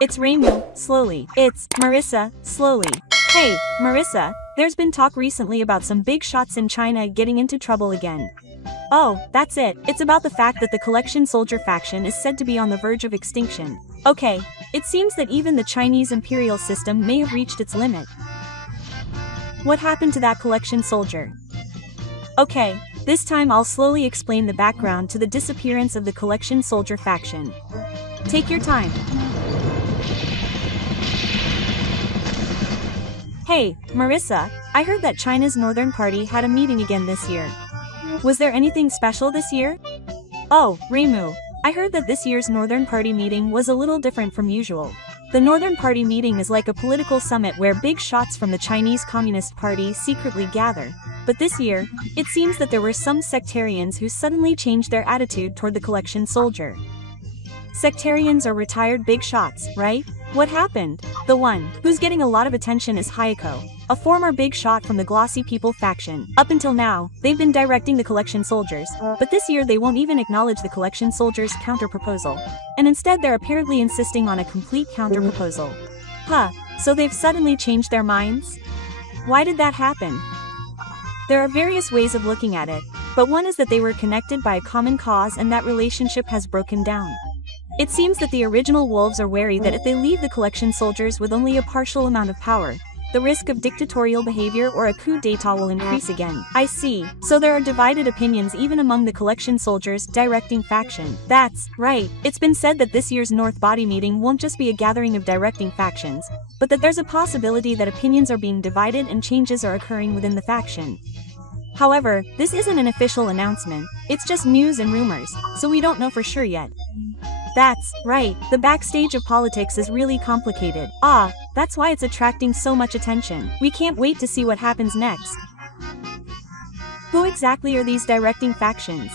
It's Raymond, slowly. It's Marissa, slowly. Hey, Marissa, there's been talk recently about some big shots in China getting into trouble again. Oh, that's it. It's about the fact that the collection soldier faction is said to be on the verge of extinction. Okay, it seems that even the Chinese imperial system may have reached its limit. What happened to that collection soldier? Okay, this time I'll slowly explain the background to the disappearance of the collection soldier faction. Take your time. Hey, Marissa, I heard that China's Northern Party had a meeting again this year. Was there anything special this year? Oh, Reimu, I heard that this year's Northern Party meeting was a little different from usual. The Northern Party meeting is like a political summit where big shots from the Chinese Communist Party secretly gather. But this year, it seems that there were some sectarians who suddenly changed their attitude toward the collection soldier. Sectarians are retired big shots, right? What happened? The one who's getting a lot of attention is Hayako, a former big shot from the Glossy People faction. Up until now, they've been directing the collection soldiers, but this year they won't even acknowledge the collection soldiers' counter-proposal. And instead they're apparently insisting on a complete counter-proposal. Huh, so they've suddenly changed their minds? Why did that happen? There are various ways of looking at it, but one is that they were connected by a common cause and that relationship has broken down. It seems that the original wolves are wary that if they leave the collection soldiers with only a partial amount of power, the risk of dictatorial behavior or a coup d'etat will increase again. I see. So there are divided opinions even among the collection soldiers' directing faction. That's right. It's been said that this year's North Body meeting won't just be a gathering of directing factions, but that there's a possibility that opinions are being divided and changes are occurring within the faction. However, this isn't an official announcement, it's just news and rumors, so we don't know for sure yet. That's right, the backstage of politics is really complicated. Ah, that's why it's attracting so much attention. We can't wait to see what happens next. Who exactly are these directing factions?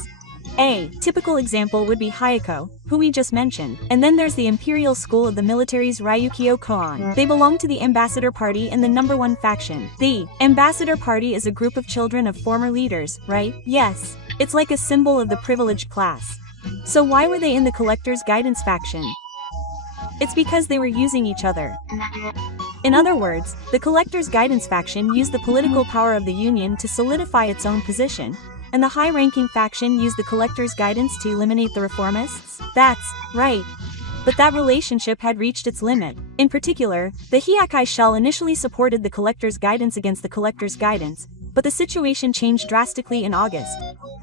A typical example would be Hayako, who we just mentioned, and then there's the Imperial School of the Military's Ryukyo Koan. They belong to the Ambassador Party and the number one faction. The Ambassador Party is a group of children of former leaders, right? Yes, it's like a symbol of the privileged class. So why were they in the Collector's Guidance faction? It's because they were using each other. In other words, the Collector's Guidance faction used the political power of the Union to solidify its own position, and the high-ranking faction used the Collector's Guidance to eliminate the reformists? That's right. But that relationship had reached its limit. In particular, the Hyakai Shell initially supported the Collector's Guidance against the Collector's Guidance, but the situation changed drastically in August.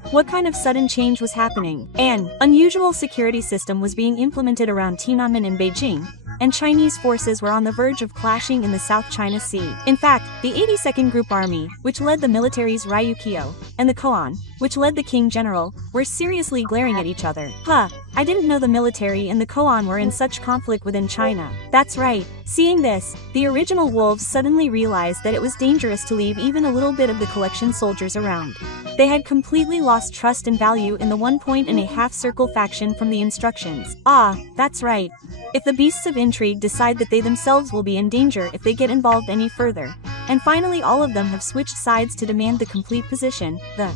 What kind of sudden change was happening? An unusual security system was being implemented around Tiananmen in Beijing, and Chinese forces were on the verge of clashing in the South China Sea. In fact, the 82nd Group Army, which led the military's Ryukyo, and the Koan, which led the King General, were seriously glaring at each other. Huh, I didn't know the military and the Koan were in such conflict within China. That's right. Seeing this, the original wolves suddenly realized that it was dangerous to leave even a little bit of the collection soldiers around. They had completely lost trust and value in the 1.5 circle faction from the instructions. Ah, that's right. If the beasts of intrigue decide that they themselves will be in danger if they get involved any further. And finally all of them have switched sides to demand the complete position, the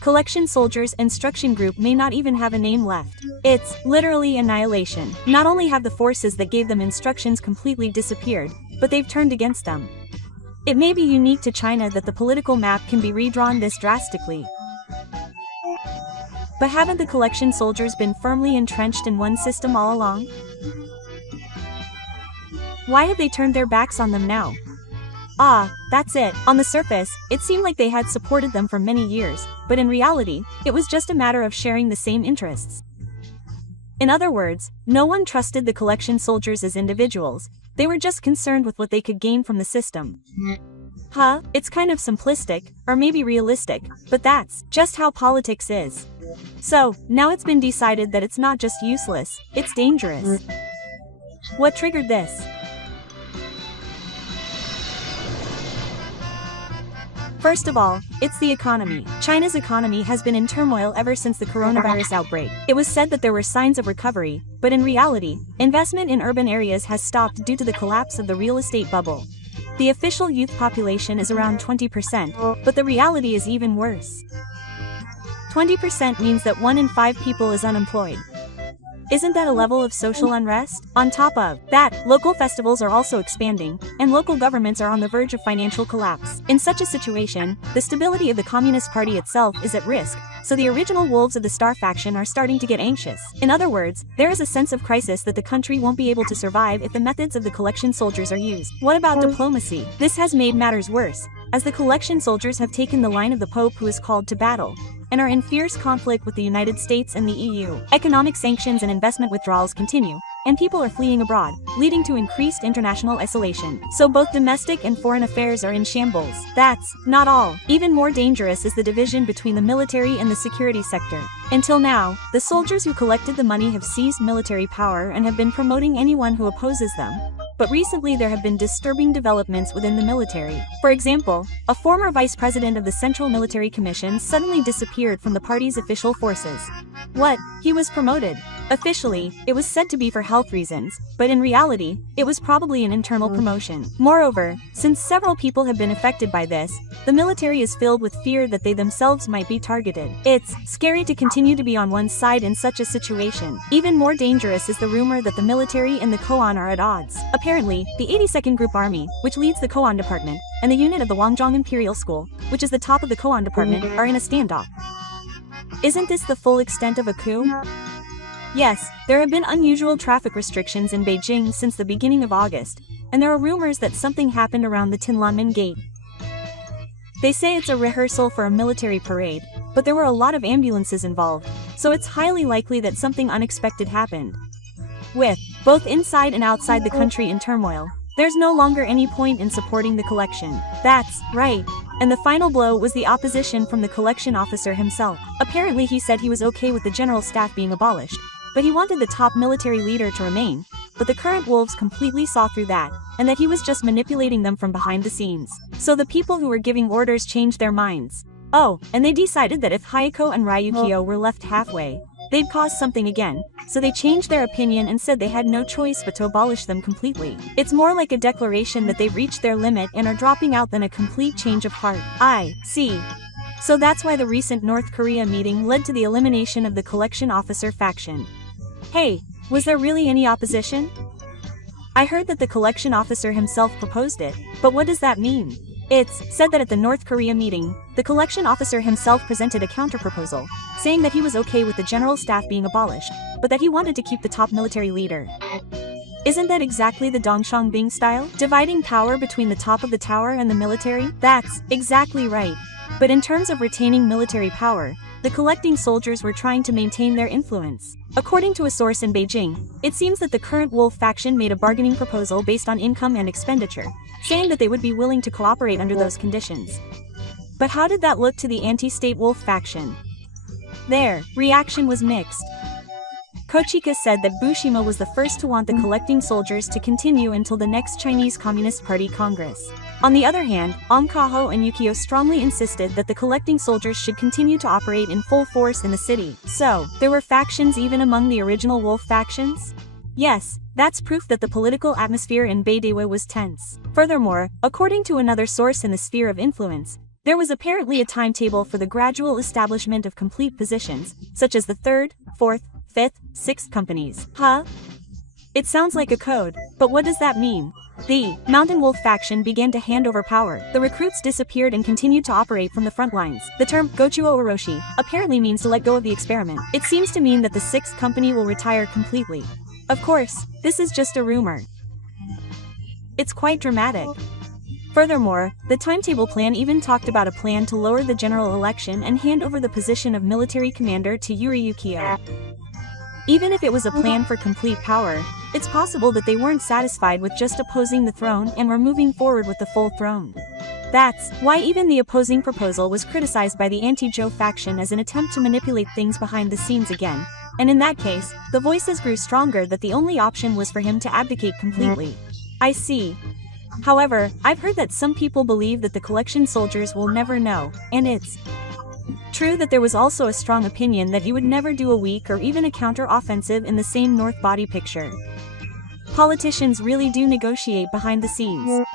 Collection Soldiers Instruction Group may not even have a name left. It's literally annihilation. Not only have the forces that gave them instructions completely disappeared, but they've turned against them. It may be unique to China that the political map can be redrawn this drastically. But haven't the collection soldiers been firmly entrenched in one system all along? Why have they turned their backs on them now? Ah, that's it. On the surface, it seemed like they had supported them for many years, but in reality, it was just a matter of sharing the same interests. In other words, no one trusted the collection soldiers as individuals, they were just concerned with what they could gain from the system. Huh, it's kind of simplistic, or maybe realistic, but that's just how politics is. So, now it's been decided that it's not just useless, it's dangerous. What triggered this? First of all, it's the economy. China's economy has been in turmoil ever since the coronavirus outbreak. It was said that there were signs of recovery, but in reality, investment in urban areas has stopped due to the collapse of the real estate bubble. The official youth population is around 20%, but the reality is even worse. 20% means that 1 in 5 people is unemployed. Isn't that a level of social unrest? On top of that, local festivals are also expanding, and local governments are on the verge of financial collapse. In such a situation, the stability of the Communist Party itself is at risk, so the original wolves of the Star faction are starting to get anxious. In other words, there is a sense of crisis that the country won't be able to survive if the methods of the collection soldiers are used. What about diplomacy? This has made matters worse, as the collection soldiers have taken the line of the Pope who is called to battle, and are in fierce conflict with the United States and the EU. Economic sanctions and investment withdrawals continue, and people are fleeing abroad, leading to increased international isolation. So both domestic and foreign affairs are in shambles. That's not all. Even more dangerous is the division between the military and the security sector. Until now, the soldiers who collected the money have seized military power and have been promoting anyone who opposes them. But recently there have been disturbing developments within the military. For example, a former vice president of the Central Military Commission suddenly disappeared from the party's official forces. What? He was promoted. Officially, it was said to be for health reasons, but in reality, it was probably an internal promotion. Moreover, since several people have been affected by this, the military is filled with fear that they themselves might be targeted. It's scary to continue to be on one side in such a situation. Even more dangerous is the rumor that the military and the Koan are at odds. Apparently, the 82nd Group Army, which leads the Koan department, and the unit of the Wangjong Imperial School, which is the top of the Koan department, are in a standoff. Isn't this the full extent of a coup? Yes, there have been unusual traffic restrictions in Beijing since the beginning of August, and there are rumors that something happened around the Tiananmen Gate. They say it's a rehearsal for a military parade, but there were a lot of ambulances involved, so it's highly likely that something unexpected happened. With both inside and outside the country in turmoil, there's no longer any point in supporting the collection. That's right. And the final blow was the opposition from the collection officer himself. Apparently he said he was okay with the general staff being abolished, but he wanted the top military leader to remain, but the current wolves completely saw through that, and that he was just manipulating them from behind the scenes. So the people who were giving orders changed their minds. Oh, and they decided that if Hayako and Ryukio were left halfway, they'd cause something again, so they changed their opinion and said they had no choice but to abolish them completely. It's more like a declaration that they've reached their limit and are dropping out than a complete change of heart. I see. So that's why the recent North Korea meeting led to the elimination of the collection officer faction. Hey, was there really any opposition? I heard that the collection officer himself proposed it, but what does that mean? It's said that at the North Korea meeting, the collection officer himself presented a counterproposal, saying that he was okay with the general staff being abolished, but that he wanted to keep the top military leader. Isn't that exactly the Deng Xiaoping style? Dividing power between the top of the tower and the military? That's exactly right. But in terms of retaining military power, the collecting soldiers were trying to maintain their influence. According to a source in Beijing, it seems that the current wolf faction made a bargaining proposal based on income and expenditure, saying that they would be willing to cooperate under those conditions. But how did that look to the anti-state wolf faction? Their reaction was mixed. Kochika said that Bushima was the first to want the collecting soldiers to continue until the next Chinese Communist Party Congress. On the other hand, Ong Kaho and Yukio strongly insisted that the collecting soldiers should continue to operate in full force in the city. So, there were factions even among the original wolf factions? Yes, that's proof that the political atmosphere in Beidewa was tense. Furthermore, according to another source in the sphere of influence, there was apparently a timetable for the gradual establishment of complete positions, such as the 3rd, 4th, 5th, 6th companies. Huh? It sounds like a code, but what does that mean? The Mountain Wolf faction began to hand over power. The recruits disappeared and continued to operate from the front lines. The term Gochuo Oroshi apparently means to let go of the experiment. It seems to mean that the 6th company will retire completely. Of course, this is just a rumor. It's quite dramatic. Furthermore, the timetable plan even talked about a plan to lower the general election and hand over the position of military commander to Yuri Yukio. Even if it was a plan for complete power, it's possible that they weren't satisfied with just opposing the throne and were moving forward with the full throne. That's why even the opposing proposal was criticized by the anti-Zhou faction as an attempt to manipulate things behind the scenes again, and in that case, the voices grew stronger that the only option was for him to abdicate completely. I see. However, I've heard that some people believe that the collection soldiers will never know, and it's true that there was also a strong opinion that he would never do a weak or even a counter-offensive in the same North body picture. Politicians really do negotiate behind the scenes.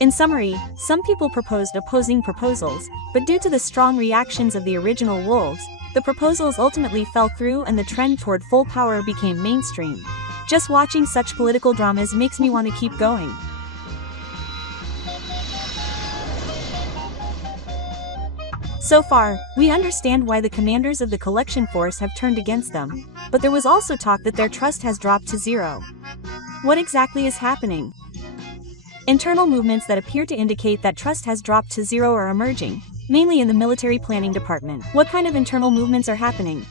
In summary, some people proposed opposing proposals, but due to the strong reactions of the original wolves, the proposals ultimately fell through and the trend toward full power became mainstream. Just watching such political dramas makes me want to keep going. So far, we understand why the commanders of the collection force have turned against them, but there was also talk that their trust has dropped to zero. What exactly is happening? Internal movements that appear to indicate that trust has dropped to zero are emerging, mainly in the military planning department. What kind of internal movements are happening?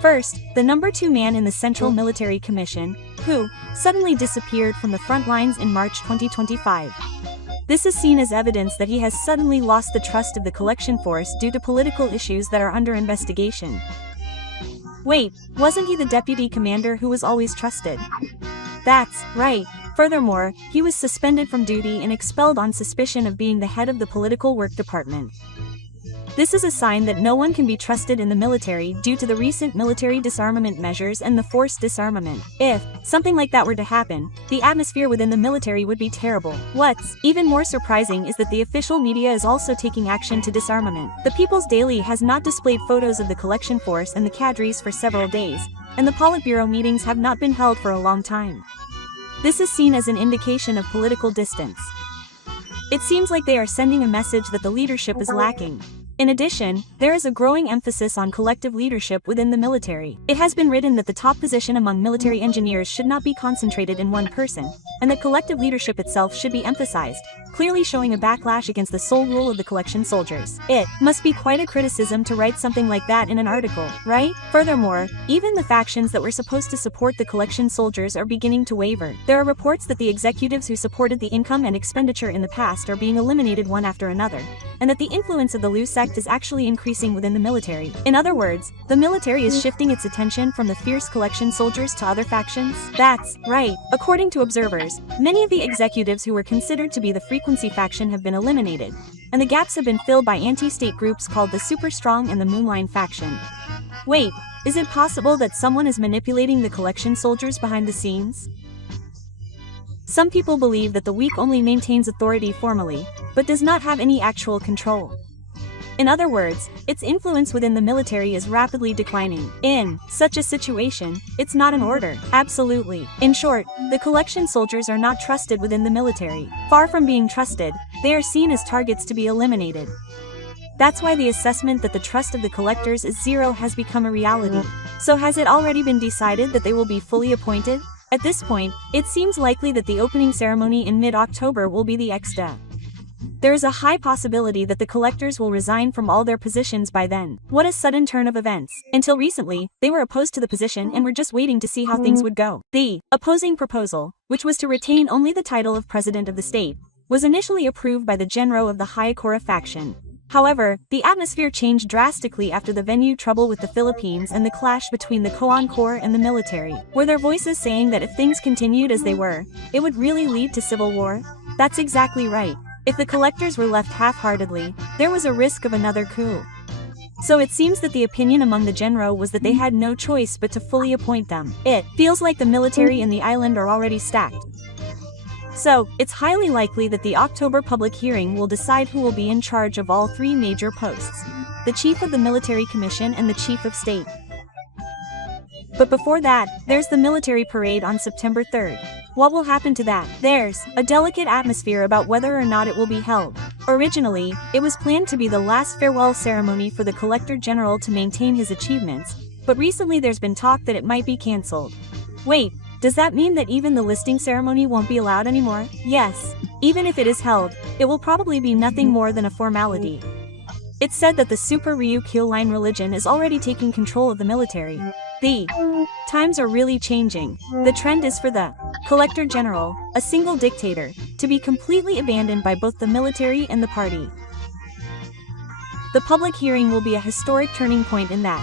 First, the number 2 man in the Central Military Commission, who suddenly disappeared from the front lines in March 2025. This is seen as evidence that he has suddenly lost the trust of the collection force due to political issues that are under investigation. Wait, wasn't he the deputy commander who was always trusted? That's right. Furthermore, he was suspended from duty and expelled on suspicion of being the head of the political work department. This is a sign that no one can be trusted in the military due to the recent military disarmament measures and the forced disarmament. If something like that were to happen, the atmosphere within the military would be terrible. What's even more surprising is that the official media is also taking action to disarmament. The People's Daily has not displayed photos of the collection force and the cadres for several days, and the Politburo meetings have not been held for a long time. This is seen as an indication of political distance. It seems like they are sending a message that the leadership is lacking. In addition, there is a growing emphasis on collective leadership within the military. It has been written that the top position among military engineers should not be concentrated in one person, and that collective leadership itself should be emphasized, clearly showing a backlash against the sole rule of the collection soldiers. It must be quite a criticism to write something like that in an article, right? Furthermore, even the factions that were supposed to support the collection soldiers are beginning to waver. There are reports that the executives who supported the income and expenditure in the past are being eliminated one after another, and that the influence of the Lu sect is actually increasing within the military. In other words, the military is shifting its attention from the fierce collection soldiers to other factions. That's right. According to observers, many of the executives who were considered to be the frequency faction have been eliminated, and the gaps have been filled by anti-state groups called the Super Strong and the Moonline faction. Wait, is it possible that someone is manipulating the collection soldiers behind the scenes? Some people believe that the weak only maintains authority formally, but does not have any actual control. In other words, its influence within the military is rapidly declining. In such a situation, it's not an order. Absolutely. In short, the collection soldiers are not trusted within the military. Far from being trusted, they are seen as targets to be eliminated. That's why the assessment that the trust of the collectors is zero has become a reality. So has it already been decided that they will be fully appointed? At this point, it seems likely that the opening ceremony in mid-October will be the ex-day. There is a high possibility that the collectors will resign from all their positions by then. What a sudden turn of events. Until recently, they were opposed to the position and were just waiting to see how things would go. The opposing proposal, which was to retain only the title of President of the State, was initially approved by the Genro of the Hayakura faction. However, the atmosphere changed drastically after the venue trouble with the Philippines and the clash between the Koan Corps and the military. Were there voices saying that if things continued as they were, it would really lead to civil war? That's exactly right. If the collectors were left half-heartedly, there was a risk of another coup. So it seems that the opinion among the Genro was that they had no choice but to fully appoint them. It feels like the military and the island are already stacked. So, it's highly likely that the October public hearing will decide who will be in charge of all 3 major posts: the Chief of the Military Commission and the Chief of State. But before that, there's the military parade on September 3rd. What will happen to that? There's a delicate atmosphere about whether or not it will be held. Originally, it was planned to be the last farewell ceremony for the Collector General to maintain his achievements, but recently there's been talk that it might be cancelled. Wait, does that mean that even the listing ceremony won't be allowed anymore? Yes. Even if it is held, it will probably be nothing more than a formality. It's said that the Super Ryukyu line religion is already taking control of the military. The times are really changing. The trend is for the Collector General, a single dictator, to be completely abandoned by both the military and the party. The public hearing will be a historic turning point in that.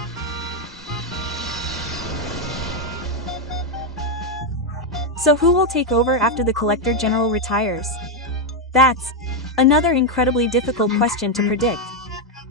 So who will take over after the Collector General retires? That's another incredibly difficult question to predict.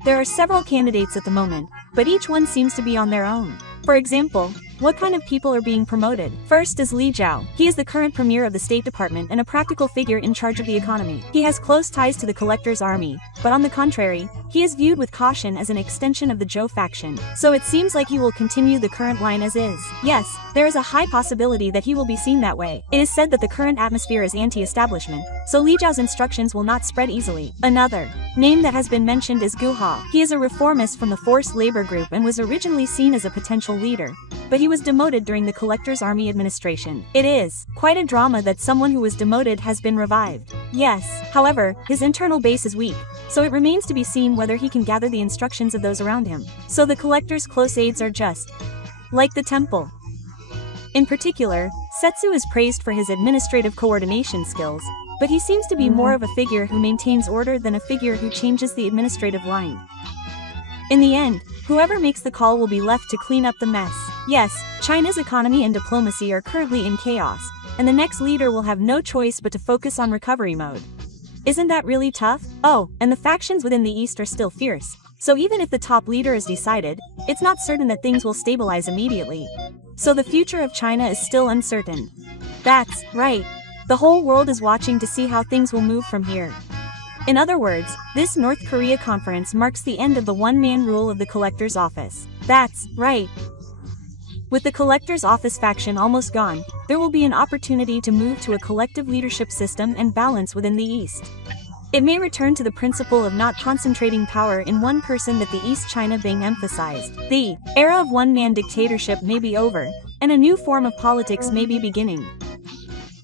There are several candidates at the moment, but each one seems to be on their own. For example, what kind of people are being promoted? First is Li Zhao. He is the current premier of the State Department and a practical figure in charge of the economy. He has close ties to the Collector's army, but on the contrary, he is viewed with caution as an extension of the Zhou faction. So it seems like he will continue the current line as is. Yes, there is a high possibility that he will be seen that way. It is said that the current atmosphere is anti-establishment, so Li Zhao's instructions will not spread easily. Another name that has been mentioned is Gu Ha. He is a reformist from the forced labor group and was originally seen as a potential leader, but he was demoted during the Collector's Army administration. It is quite a drama that someone who was demoted has been revived. Yes, however, his internal base is weak, so it remains to be seen whether he can gather the instructions of those around him. So the Collector's close aides are just like the temple. In particular, Setsu is praised for his administrative coordination skills, but he seems to be more of a figure who maintains order than a figure who changes the administrative line. In the end, whoever makes the call will be left to clean up the mess. Yes, China's economy and diplomacy are currently in chaos, and the next leader will have no choice but to focus on recovery mode. Isn't that really tough? Oh, and the factions within the East are still fierce, so even if the top leader is decided, it's not certain that things will stabilize immediately. So the future of China is still uncertain. That's right. The whole world is watching to see how things will move from here. In other words, this North Korea conference marks the end of the one-man rule of the Collector's Office. That's right. With the Collector's Office faction almost gone, there will be an opportunity to move to a collective leadership system and balance within the East. It may return to the principle of not concentrating power in one person that the East China Bing emphasized. The era of one-man dictatorship may be over, and a new form of politics may be beginning.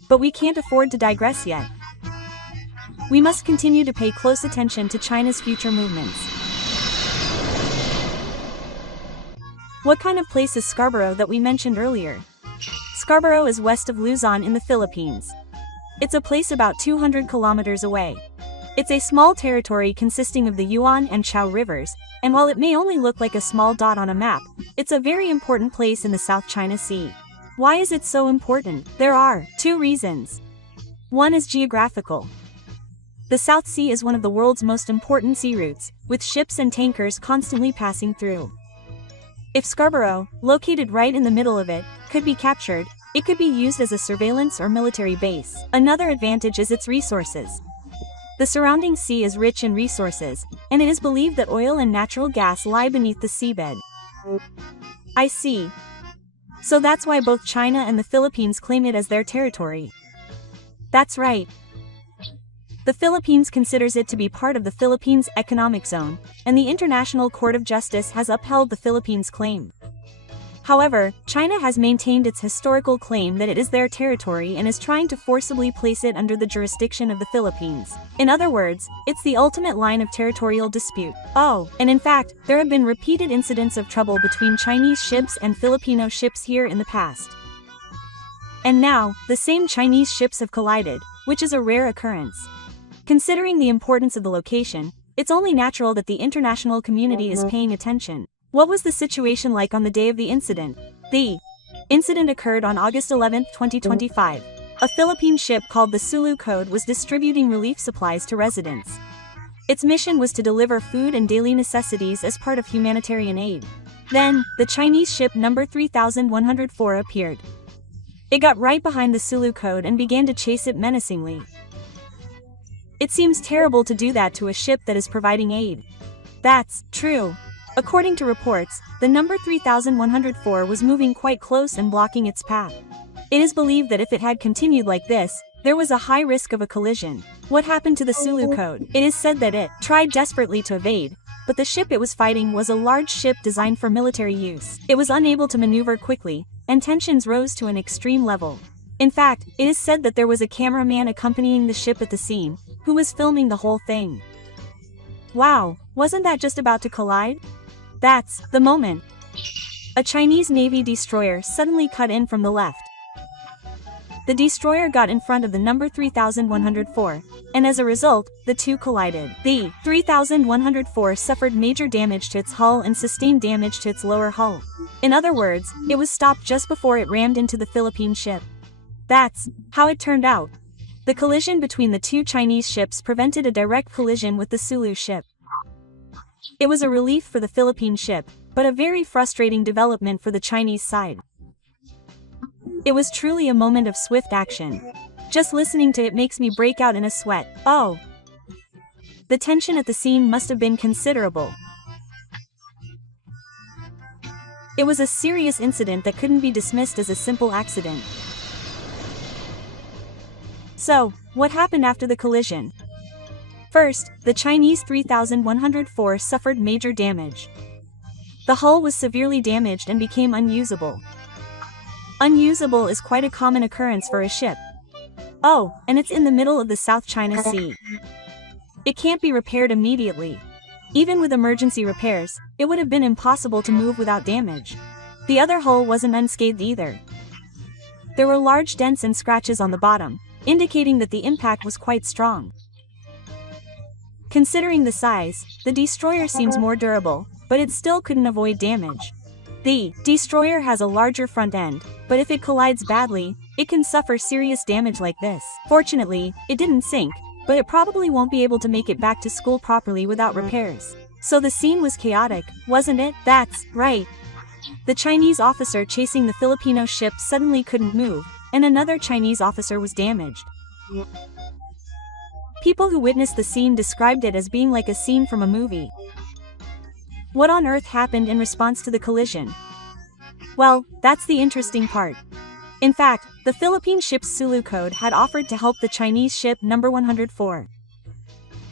But we can't afford to digress yet. We must continue to pay close attention to China's future movements. What kind of place is Scarborough that we mentioned earlier? Scarborough is west of Luzon in the Philippines. It's a place about 200 kilometers away. It's a small territory consisting of the Yuan and Chao rivers, and while it may only look like a small dot on a map, it's a very important place in the South China Sea. Why is it so important? There are two reasons. One is geographical. The South Sea is one of the world's most important sea routes, with ships and tankers constantly passing through. If Scarborough, located right in the middle of it, could be captured, it could be used as a surveillance or military base. Another advantage is its resources. The surrounding sea is rich in resources, and it is believed that oil and natural gas lie beneath the seabed. I see. So that's why both China and the Philippines claim it as their territory. That's right. The Philippines considers it to be part of the Philippines Economic Zone, and the International Court of Justice has upheld the Philippines' claim. However, China has maintained its historical claim that it is their territory and is trying to forcibly place it under the jurisdiction of the Philippines. In other words, it's the ultimate line of territorial dispute. Oh, and in fact, there have been repeated incidents of trouble between Chinese ships and Filipino ships here in the past. And now, the same Chinese ships have collided, which is a rare occurrence. Considering the importance of the location, it's only natural that the international community is paying attention. What was the situation like on the day of the incident? The incident occurred on August 11, 2025. A Philippine ship called the Sulu Code was distributing relief supplies to residents. Its mission was to deliver food and daily necessities as part of humanitarian aid. Then, the Chinese ship number 3104 appeared. It got right behind the Sulu Code and began to chase it menacingly. It seems terrible to do that to a ship that is providing aid. That's true. According to reports, the number 3104 was moving quite close and blocking its path. It is believed that if it had continued like this, there was a high risk of a collision. What happened to the Sulu Code? It is said that it tried desperately to evade, but the ship it was fighting was a large ship designed for military use. It was unable to maneuver quickly, and tensions rose to an extreme level. In fact, it is said that there was a cameraman accompanying the ship at the scene, who was filming the whole thing. Wow, wasn't that just about to collide? That's the moment. A Chinese Navy destroyer suddenly cut in from the left. The destroyer got in front of the number 3104, and as a result, the two collided. The 3104 suffered major damage to its hull and sustained damage to its lower hull. In other words, it was stopped just before it rammed into the Philippine ship. That's how it turned out. The collision between the two Chinese ships prevented a direct collision with the Sulu ship. It was a relief for the Philippine ship, but a very frustrating development for the Chinese side. It was truly a moment of swift action. Just listening to it makes me break out in a sweat. Oh! The tension at the scene must have been considerable. It was a serious incident that couldn't be dismissed as a simple accident. So, what happened after the collision? First, the Chinese 3104 suffered major damage. The hull was severely damaged and became unusable. Unusable is quite a common occurrence for a ship. Oh, and it's in the middle of the South China Sea. It can't be repaired immediately. Even with emergency repairs, it would have been impossible to move without damage. The other hull wasn't unscathed either. There were large dents and scratches on the bottom, indicating that the impact was quite strong. Considering the size, the destroyer seems more durable, but it still couldn't avoid damage. The destroyer has a larger front end, but if it collides badly, it can suffer serious damage like this. Fortunately, it didn't sink, but it probably won't be able to make it back to school properly without repairs. So the scene was chaotic, wasn't it? That's right. The Chinese officer chasing the Filipino ship suddenly couldn't move, and another Chinese officer was damaged. People who witnessed the scene described it as being like a scene from a movie. What on earth happened in response to the collision? Well, that's the interesting part. In fact, the Philippine ship's Sulu code had offered to help the Chinese ship number 104.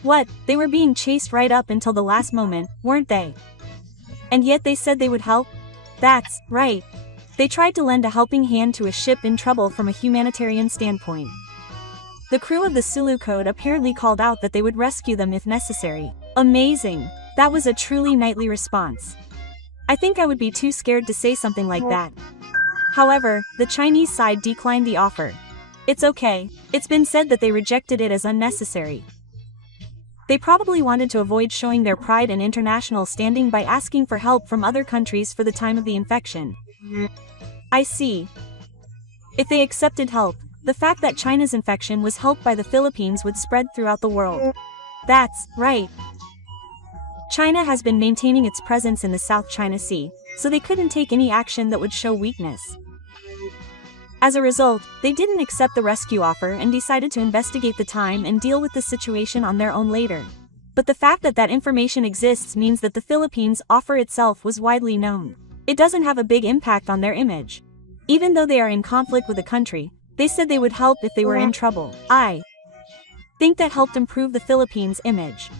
What, they were being chased right up until the last moment, weren't they? And yet they said they would help? That's right. They tried to lend a helping hand to a ship in trouble from a humanitarian standpoint. The crew of the Sulu code apparently called out that they would rescue them if necessary. Amazing. That was a truly knightly response. I think I would be too scared to say something like that. However, the Chinese side declined the offer. It's okay. It's been said that they rejected it as unnecessary. They probably wanted to avoid showing their pride and international standing by asking for help from other countries for the time of the infection. I see. If they accepted help, the fact that China's infection was helped by the Philippines would spread throughout the world. That's right. China has been maintaining its presence in the South China Sea, so they couldn't take any action that would show weakness. As a result, they didn't accept the rescue offer and decided to investigate the time and deal with the situation on their own later. But the fact that that information exists means that the Philippines' offer itself was widely known. It doesn't have a big impact on their image. Even though they are in conflict with the country, they said they would help if they were in trouble. I think that helped improve the Philippines' image.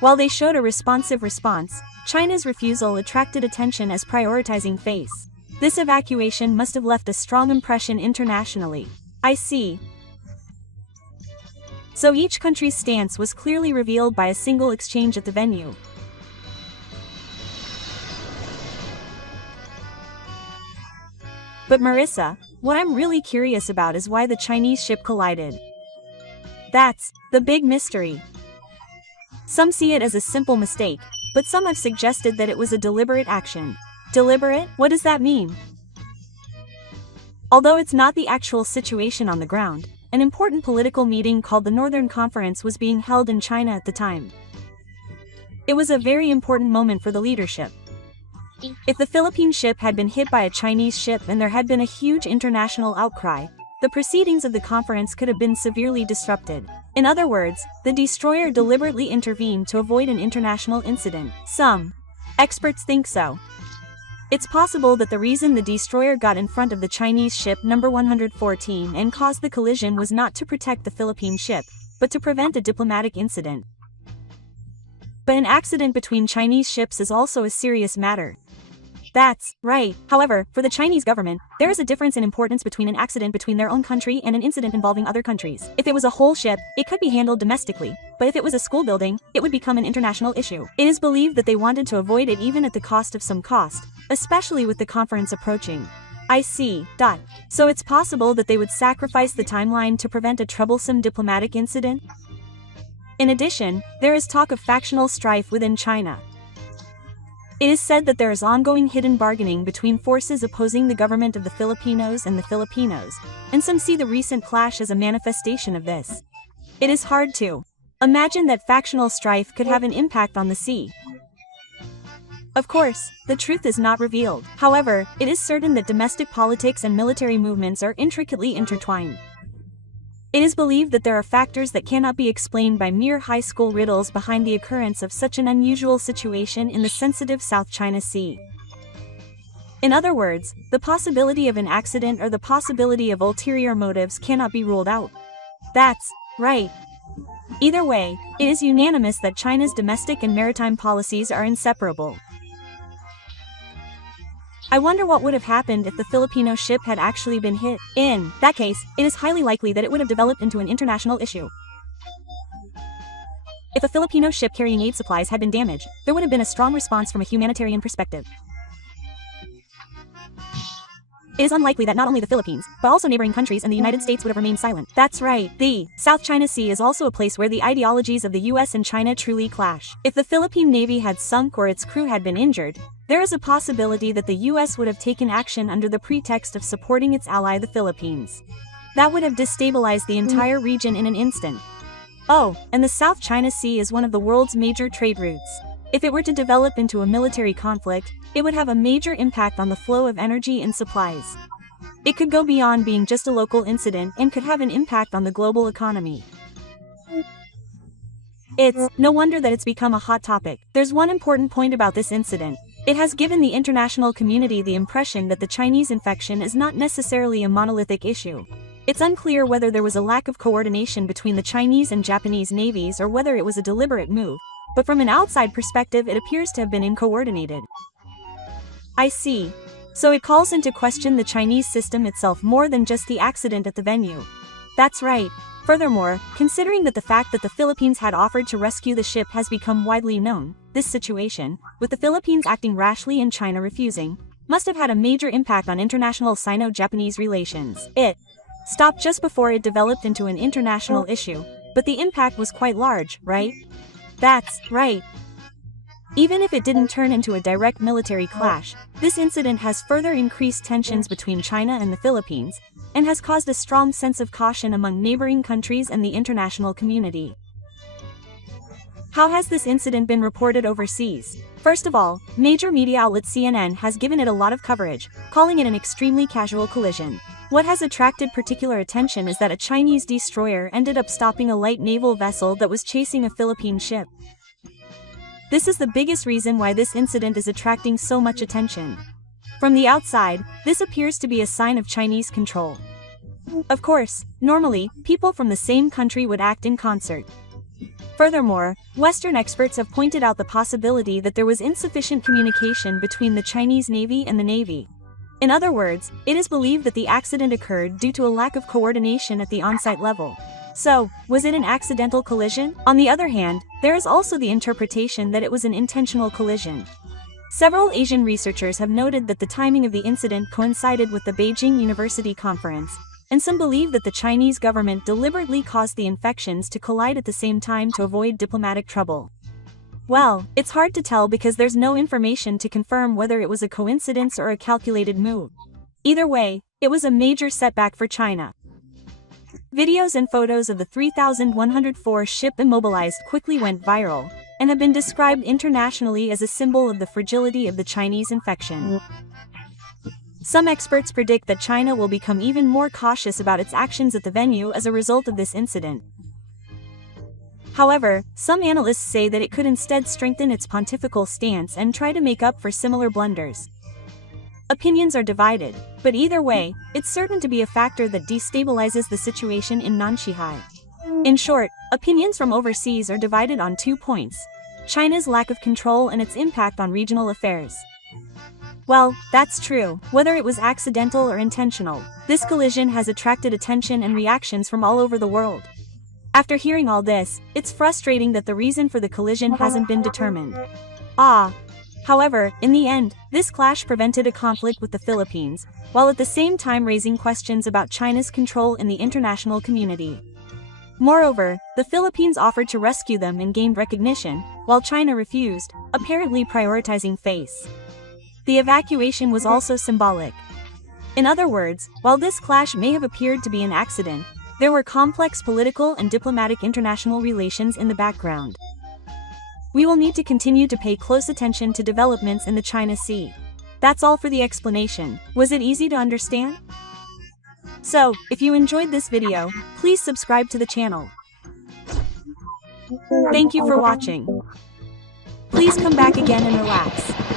While they showed a responsive response, China's refusal attracted attention as prioritizing face. This evacuation must have left a strong impression internationally. I see. So each country's stance was clearly revealed by a single exchange at the venue. But Marissa, what I'm really curious about is why the Chinese ship collided. That's the big mystery. Some see it as a simple mistake, but some have suggested that it was a deliberate action. Deliberate? What does that mean? Although it's not the actual situation on the ground, an important political meeting called the Northern Conference was being held in China at the time. It was a very important moment for the leadership. If the Philippine ship had been hit by a Chinese ship and there had been a huge international outcry, the proceedings of the conference could have been severely disrupted. In other words, the destroyer deliberately intervened to avoid an international incident. Some experts think so. It's possible that the reason the destroyer got in front of the Chinese ship number 114 and caused the collision was not to protect the Philippine ship, but to prevent a diplomatic incident. But an accident between Chinese ships is also a serious matter. That's right. However, for the Chinese government, there is a difference in importance between an accident between their own country and an incident involving other countries. If it was a whole ship, it could be handled domestically, but if it was a school building, it would become an international issue. It is believed that they wanted to avoid it even at the cost of some cost, especially with the conference approaching. I see. So it's possible that they would sacrifice the timeline to prevent a troublesome diplomatic incident? In addition, there is talk of factional strife within China. It is said that there is ongoing hidden bargaining between forces opposing the government of the Filipinos and the Filipinos, and some see the recent clash as a manifestation of this. It is hard to imagine that factional strife could have an impact on the sea. Of course, the truth is not revealed. However, it is certain that domestic politics and military movements are intricately intertwined. It is believed that there are factors that cannot be explained by mere high school riddles behind the occurrence of such an unusual situation in the sensitive South China Sea. In other words, the possibility of an accident or the possibility of ulterior motives cannot be ruled out. That's right. Either way, it is unanimous that China's domestic and maritime policies are inseparable. I wonder what would have happened if the Filipino ship had actually been hit. In that case, it is highly likely that it would have developed into an international issue. If a Filipino ship carrying aid supplies had been damaged, there would have been a strong response from a humanitarian perspective. It is unlikely that not only the Philippines, but also neighboring countries and the United States would have remained silent. That's right. The South China Sea is also a place where the ideologies of the US and China truly clash. If the Philippine Navy had sunk or its crew had been injured, there is a possibility that the US would have taken action under the pretext of supporting its ally the Philippines. That would have destabilized the entire region in an instant. Oh, and the South China Sea is one of the world's major trade routes. If it were to develop into a military conflict, it would have a major impact on the flow of energy and supplies. It could go beyond being just a local incident and could have an impact on the global economy. It's no wonder that it's become a hot topic. There's one important point about this incident. It has given the international community the impression that the Chinese infection is not necessarily a monolithic issue. It's unclear whether there was a lack of coordination between the Chinese and Japanese navies or whether it was a deliberate move, but from an outside perspective it appears to have been uncoordinated. I see. So it calls into question the Chinese system itself more than just the accident at the venue. That's right. Furthermore, considering that the fact that the Philippines had offered to rescue the ship has become widely known, this situation, with the Philippines acting rashly and China refusing, must have had a major impact on international Sino-Japanese relations. It stopped just before it developed into an international issue, but the impact was quite large, right? That's right. Even if it didn't turn into a direct military clash, this incident has further increased tensions between China and the Philippines, and has caused a strong sense of caution among neighboring countries and the international community. How has this incident been reported overseas? First of all, major media outlet CNN has given it a lot of coverage, calling it an extremely casual collision. What has attracted particular attention is that a Chinese destroyer ended up stopping a light naval vessel that was chasing a Philippine ship. This is the biggest reason why this incident is attracting so much attention. From the outside, this appears to be a sign of Chinese control. Of course, normally, people from the same country would act in concert. Furthermore, Western experts have pointed out the possibility that there was insufficient communication between the Chinese Navy and the Navy. In other words, it is believed that the accident occurred due to a lack of coordination at the on-site level. So, was it an accidental collision? On the other hand, there is also the interpretation that it was an intentional collision. Several Asian researchers have noted that the timing of the incident coincided with the Beijing University Conference, and some believe that the Chinese government deliberately caused the infections to collide at the same time to avoid diplomatic trouble. Well, it's hard to tell because there's no information to confirm whether it was a coincidence or a calculated move. Either way, it was a major setback for China. Videos and photos of the 3,104 ship immobilized quickly went viral, and have been described internationally as a symbol of the fragility of the Chinese infection. Some experts predict that China will become even more cautious about its actions at the venue as a result of this incident. However, some analysts say that it could instead strengthen its pontifical stance and try to make up for similar blunders. Opinions are divided, but either way, it's certain to be a factor that destabilizes the situation in Nanxihai. In short, opinions from overseas are divided on 2 points: China's lack of control and its impact on regional affairs. Well, that's true, whether it was accidental or intentional. This collision has attracted attention and reactions from all over the world. After hearing all this, it's frustrating that the reason for the collision hasn't been determined. However, in the end, this clash prevented a conflict with the Philippines, while at the same time raising questions about China's control in the international community. Moreover, the Philippines offered to rescue them and gained recognition, while China refused, apparently prioritizing face. The evacuation was also symbolic. In other words, while this clash may have appeared to be an accident, there were complex political and diplomatic international relations in the background. We will need to continue to pay close attention to developments in the China Sea. That's all for the explanation. Was it easy to understand? So, if you enjoyed this video, please subscribe to the channel. Thank you for watching. Please come back again and relax.